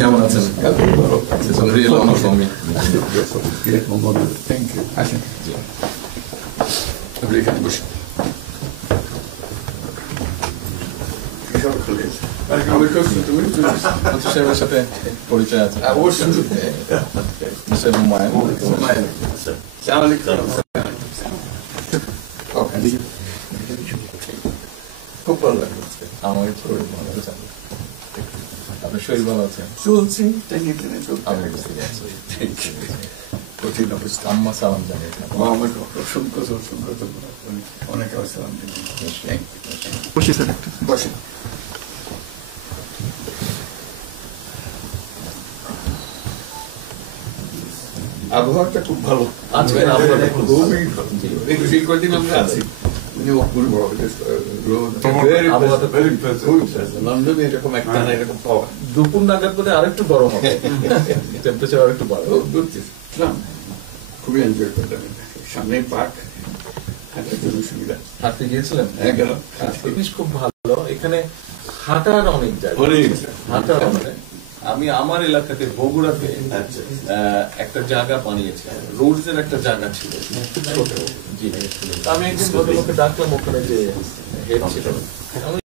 কেমন আছেন? Real honour for me. Thank you. আসেন আপনি এখানে বসে। সাহেবের সাথে পরিচয় আছে অবশ্যই। খুব ভালো লাগলো। আমাকে শরীর ভালো আছে। আপনার শরীর ভালো আছে? চলছি টেনে টেনে চলতে। কঠিন অবস্থা। আম্মা সালাম জানিয়ে আমাকে অসংখ্য অসংখ্য অনেক সালাম দিন। বসে স্যার বসে। আবহাওয়াটা খুব ভালো। আজকে আবহাওয়াটা খুব ভালো। খুবই ভালো। এই কদিন আমরা আছি লন্ডনে এরকম একটা না এরকম পাওয়া। দুপুর নাগাদ করে আরেকটু গরম হবে, টেম্পারেচার আরেকটু বাড়বে। খুবই এনজয় করলাম। সামনে পার্ক, হাঁটার জন্য সুবিধা। হাঁটতে গিয়েছিলেন? হ্যাঁ গেলাম। জিনিস খুব ভালো, এখানে হাঁটার অনেক জায়গা, হাঁটার অনেক। আমি আমার এলাকাতে বগুড়াতে একটা জায়গা বানিয়েছি, রোডস এর একটা জায়গা ছিল জি। আমি একদিন ভদ্রলোককে ডাকলাম, ওখানে যে হেড ছিল, আমি